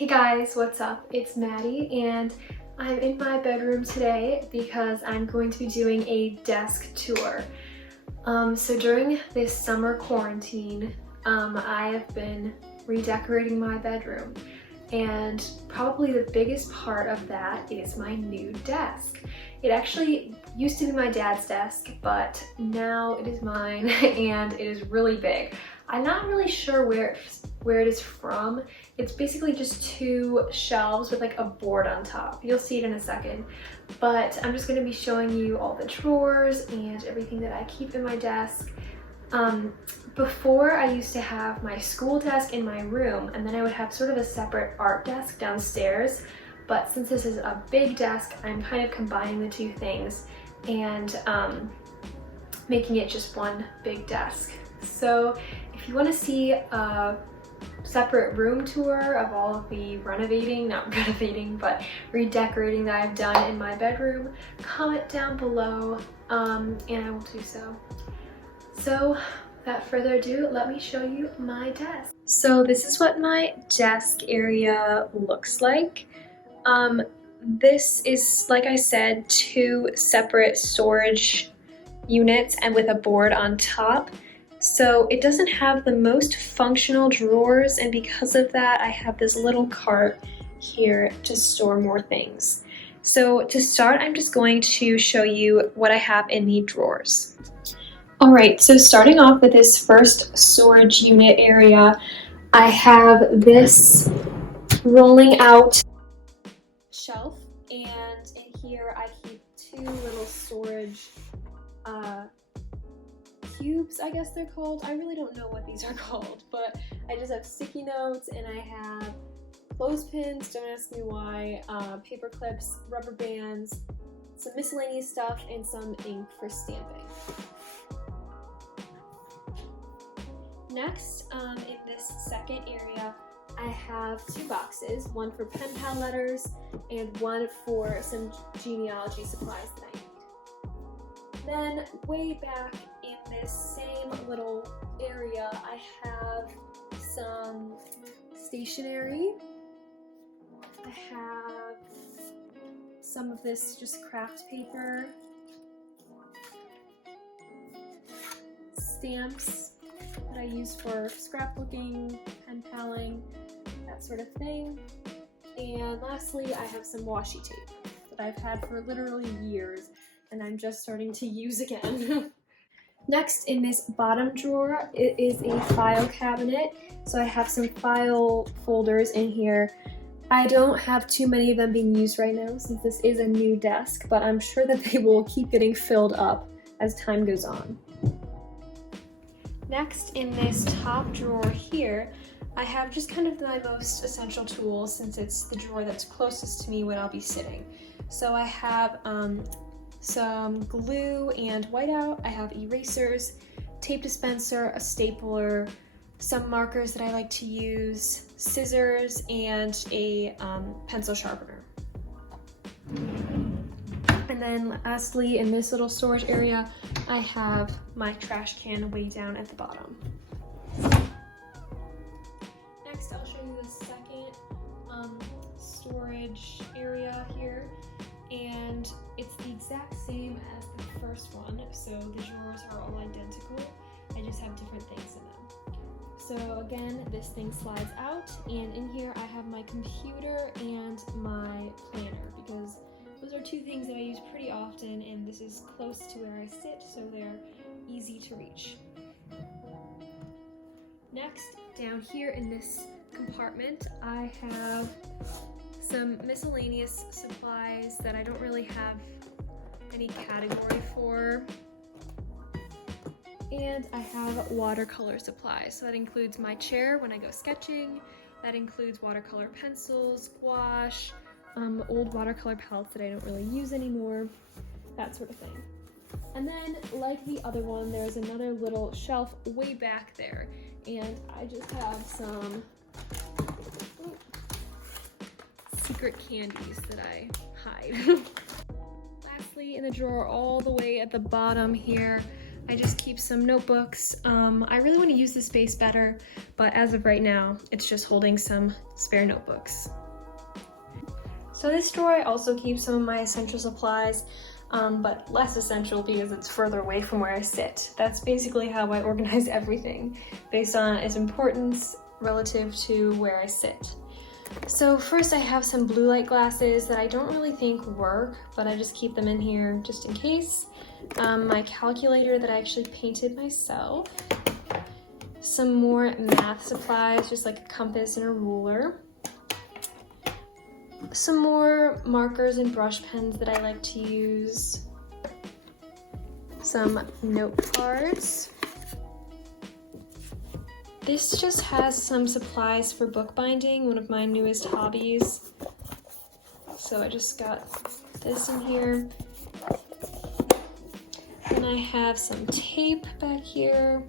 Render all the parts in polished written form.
Hey guys, what's up? It's Maddie and I'm in my bedroom today because I'm going to be doing a desk tour. So during this summer quarantine, I have been redecorating my bedroom, and probably the biggest part of that is my new desk. It actually used to be my dad's desk, but now it is mine and it is really big. I'm not really sure where it is from. It's basically just two shelves with like a board on top. You'll see it in a second, but I'm just gonna be showing you all the drawers and everything that I keep in my desk. Before I used to have my school desk in my room, and then I would have sort of a separate art desk downstairs. But since this is a big desk, I'm kind of combining the two things and making it just one big desk. So if you want to see a separate room tour of all of the but redecorating that I've done in my bedroom, comment down below and I will do so. So without further ado, let me show you my desk. So this is what my desk area looks like. This is, like I said, two separate storage units and with a board on top. So it doesn't have the most functional drawers, and because of that, I have this little cart here to store more things. So to start, I'm just going to show you what I have in the drawers. All right, so starting off with this first storage unit area, I have this rolling out shelf, and in here I keep two little storage cubes, I guess they're called. I really don't know what these are called, but I just have sticky notes, and I have clothespins, don't ask me why, paper clips, rubber bands, some miscellaneous stuff, and some ink for stamping. Next, in this second area, I have two boxes, one for pen pal letters and one for some genealogy supplies that I need. Then way back in this same little area, I have some stationery. I have some of this just craft paper, stamps that I use for scrapbooking, pen paling, that sort of thing. And lastly, I have some washi tape that I've had for literally years and I'm just starting to use again. Next, in this bottom drawer, it is a file cabinet. So I have some file folders in here. I don't have too many of them being used right now since this is a new desk, but I'm sure that they will keep getting filled up as time goes on. Next, in this top drawer here, I have just kind of my most essential tools since it's the drawer that's closest to me when I'll be sitting. So I have some glue and whiteout, I have erasers, tape dispenser, a stapler, some markers that I like to use, scissors, and a pencil sharpener. And then lastly, in this little storage area, I have my trash can way down at the bottom. Next, I'll show you the second storage area here, and it's the exact same as the first one, so the drawers are all identical. I just have different things in them. So again, this thing slides out, and in here I have my computer and my planner, because those are two things that I use pretty often, and this is close to where I sit, so they're easy to reach. Next, down here in this compartment, I have some miscellaneous supplies that I don't really have any category for. And I have watercolor supplies. So that includes my chair when I go sketching, that includes watercolor pencils, gouache, old watercolor palettes that I don't really use anymore, that sort of thing. And then, like the other one, there's another little shelf way back there, and I just have some secret candies that I hide. Lastly, in the drawer all the way at the bottom here, I just keep some notebooks. I really want to use the space better, but as of right now, it's just holding some spare notebooks. So this drawer I also keep some of my essential supplies, but less essential because it's further away from where I sit. That's basically how I organize everything, based on its importance relative to where I sit. So first I have some blue light glasses that I don't really think work, but I just keep them in here just in case. My calculator that I actually painted myself. Some more math supplies, just like a compass and a ruler. Some more markers and brush pens that I like to use. Some note cards. This just has some supplies for bookbinding, one of my newest hobbies. So I just got this in here. And I have some tape back here.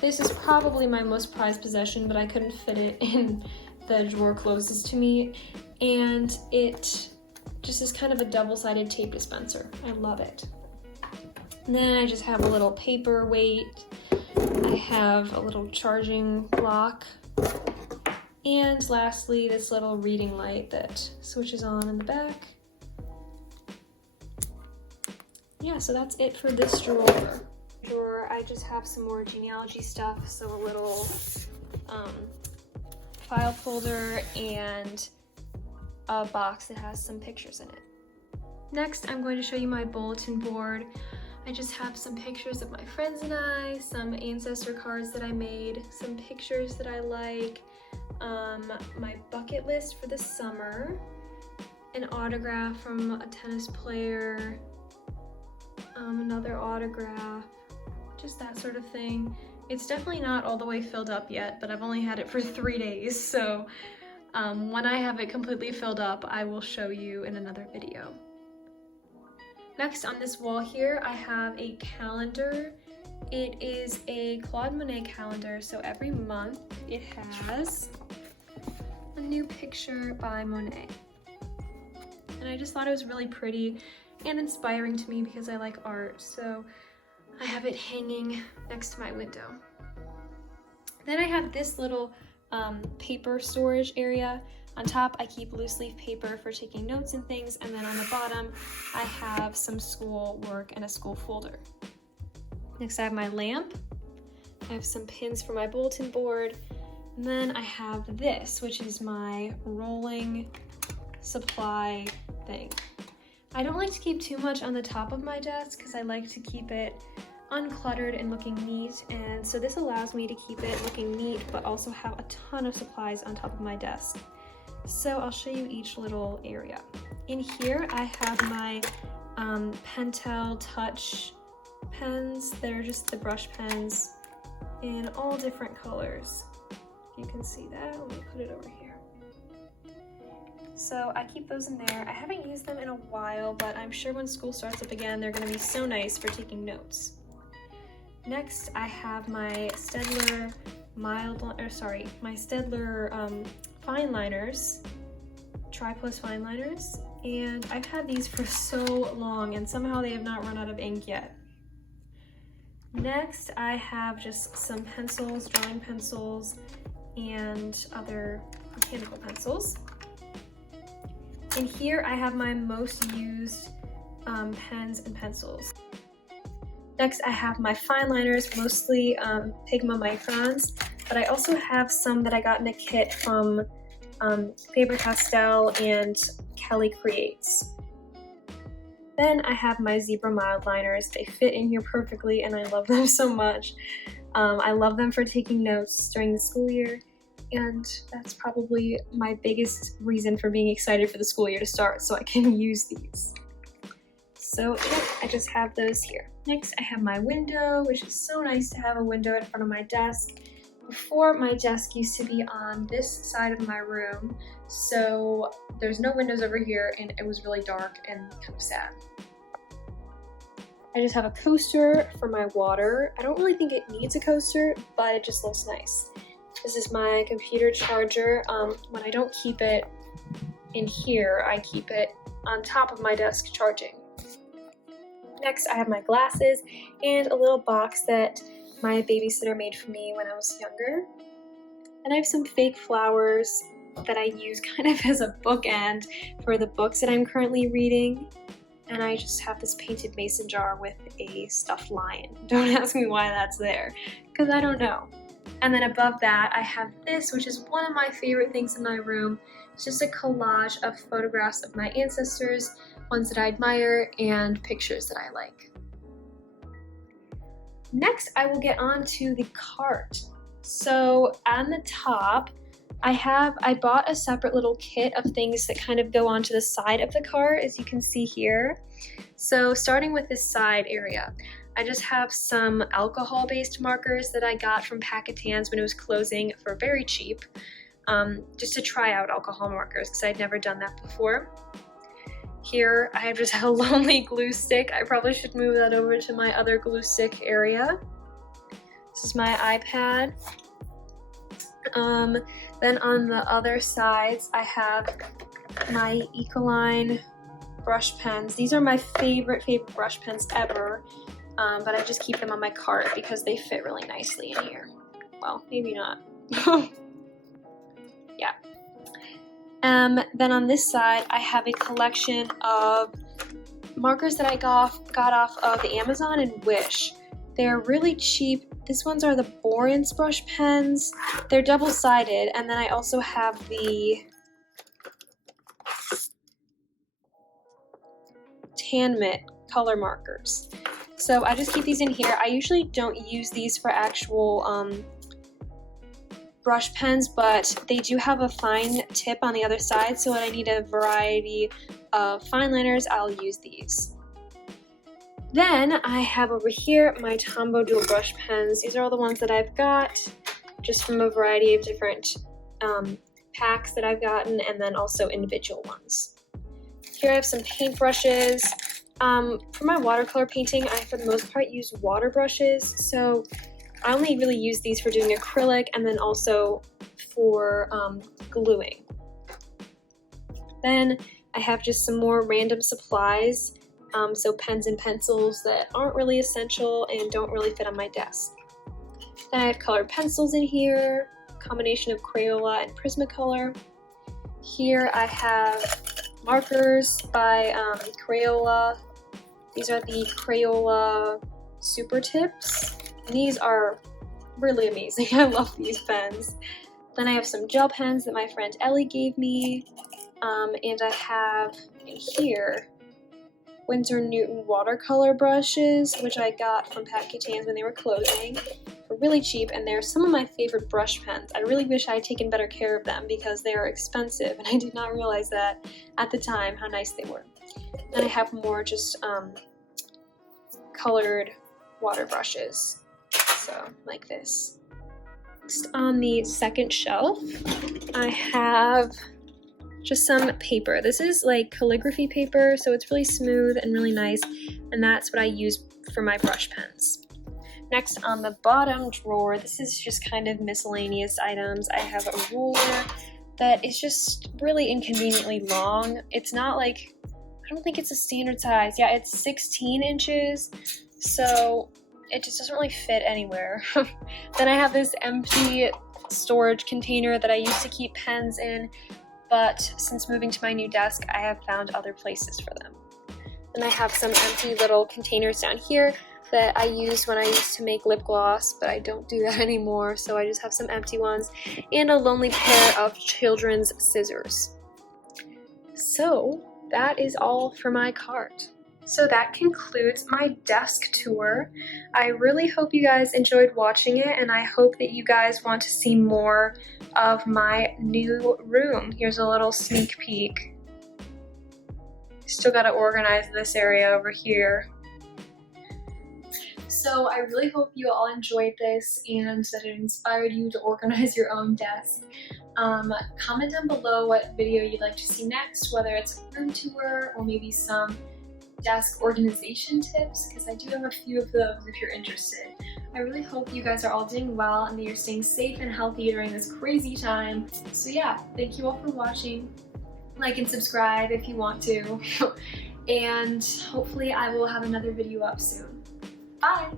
This is probably my most prized possession, but I couldn't fit it in the drawer closest to me. And it just is kind of a double-sided tape dispenser. I love it. And then I just have a little paperweight. I have a little charging block. And lastly, this little reading light that switches on in the back. Yeah, so that's it for this drawer. I just have some more genealogy stuff, so a little file folder and a box that has some pictures in it. Next, I'm going to show you my bulletin board. I just have some pictures of my friends and I, some ancestor cards that I made, some pictures that I like, my bucket list for the summer, an autograph from a tennis player, another autograph, just that sort of thing. It's definitely not all the way filled up yet, but I've only had it for 3 days, so when I have it completely filled up, I will show you in another video. Next on this wall here, I have a calendar. It is a Claude Monet calendar, so every month it has a new picture by Monet. And I just thought it was really pretty and inspiring to me because I like art, so I have it hanging next to my window. Then I have this little paper storage area. On top, I keep loose leaf paper for taking notes and things, and then on the bottom, I have some school work and a school folder. Next, I have my lamp. I have some pins for my bulletin board, and then I have this, which is my rolling supply thing. I don't like to keep too much on the top of my desk because I like to keep it uncluttered and looking neat, and so this allows me to keep it looking neat but also have a ton of supplies on top of my desk. So I'll show you each little area. In here I have my Pentel Touch pens. They're just the brush pens in all different colors. You can see that. Let me put it over here. So I keep those in there. I haven't used them in a while, but I'm sure when school starts up again, they're gonna be so nice for taking notes. Next, I have my Staedtler fine liners, Tri-Plus fine liners, and I've had these for so long and somehow they have not run out of ink yet. Next, I have just some pencils, drawing pencils, and other mechanical pencils. In here, I have my most used pens and pencils. Next, I have my fine liners, mostly Pigma Microns, but I also have some that I got in a kit from Faber-Castell and Kelly Creates. Then I have my Zebra mild liners. They fit in here perfectly and I love them so much. I love them for taking notes during the school year, and that's probably my biggest reason for being excited for the school year to start, so I can use these. So yeah, I just have those here. Next, I have my window, which is so nice to have a window in front of my desk. Before, my desk used to be on this side of my room, so there's no windows over here and it was really dark and kind of sad. I just have a coaster for my water. I don't really think it needs a coaster, but it just looks nice. This is my computer charger. When I don't keep it in here, I keep it on top of my desk charging. Next, I have my glasses and a little box that my babysitter made for me when I was younger. And I have some fake flowers that I use kind of as a bookend for the books that I'm currently reading. And I just have this painted mason jar with a stuffed lion. Don't ask me why that's there, because I don't know. And then above that, I have this, which is one of my favorite things in my room. It's just a collage of photographs of my ancestors, ones that I admire, and pictures that I like. Next, I will get on to the cart. So on the top, I bought a separate little kit of things that kind of go onto the side of the cart, as you can see here. So starting with this side area, I just have some alcohol-based markers that I got from Packetans when it was closing for very cheap, just to try out alcohol markers because I'd never done that before. Here I have just a lonely glue stick. I probably should move that over to my other glue stick area. This is my iPad. Then on the other sides, I have my Ecoline brush pens. These are my favorite brush pens ever, but I just keep them on my cart because they fit really nicely in here. Well, maybe not. Yeah. Then on this side, I have a collection of markers that I got off of Amazon and Wish. They're really cheap. These ones are the Borans brush pens. They're double-sided, and then I also have the Tan Mitt color markers. So I just keep these in here. I usually don't use these for actual brush pens, but they do have a fine tip on the other side, so when I need a variety of fine liners, I'll use these. Then I have over here my Tombow dual brush pens. These are all the ones that I've got just from a variety of different packs that I've gotten, and then also individual ones. Here I have some paintbrushes. For my watercolor painting, I for the most part use water brushes, so I only really use these for doing acrylic and then also for gluing. Then I have just some more random supplies. So pens and pencils that aren't really essential and don't really fit on my desk. Then I have colored pencils in here, a combination of Crayola and Prismacolor. Here I have markers by Crayola. These are the Crayola Super Tips. And these are really amazing. I love these pens. Then I have some gel pens that my friend Ellie gave me. And I have in here Winsor Newton watercolor brushes, which I got from Packetans when they were closing for really cheap, and they're some of my favorite brush pens. I really wish I had taken better care of them because they are expensive, and I did not realize that at the time how nice they were. Then I have more just colored water brushes, so like this. Next on the second shelf, I have just some paper. This is like calligraphy paper, so it's really smooth and really nice, and that's what I use for my brush pens. Next on the bottom drawer, this is just kind of miscellaneous items. I have a ruler that is just really inconveniently long. It's not like, I don't think it's a standard size. Yeah, it's 16 inches, so it just doesn't really fit anywhere. Then I have this empty storage container that I used to keep pens in, but since moving to my new desk, I have found other places for them. Then I have some empty little containers down here that I used when I used to make lip gloss, but I don't do that anymore, so I just have some empty ones, and a lonely pair of children's scissors. So that is all for my cart. So that concludes my desk tour. I really hope you guys enjoyed watching it, and I hope that you guys want to see more of my new room. Here's a little sneak peek. Still gotta organize this area over here. So I really hope you all enjoyed this and that it inspired you to organize your own desk. Comment down below what video you'd like to see next, whether it's a room tour or maybe some desk organization tips, because I do have a few of those if you're interested. I really hope you guys are all doing well and that you're staying safe and healthy during this crazy time. So yeah, thank you all for watching. Like and subscribe if you want to. and hopefully I will have another video up soon. Bye!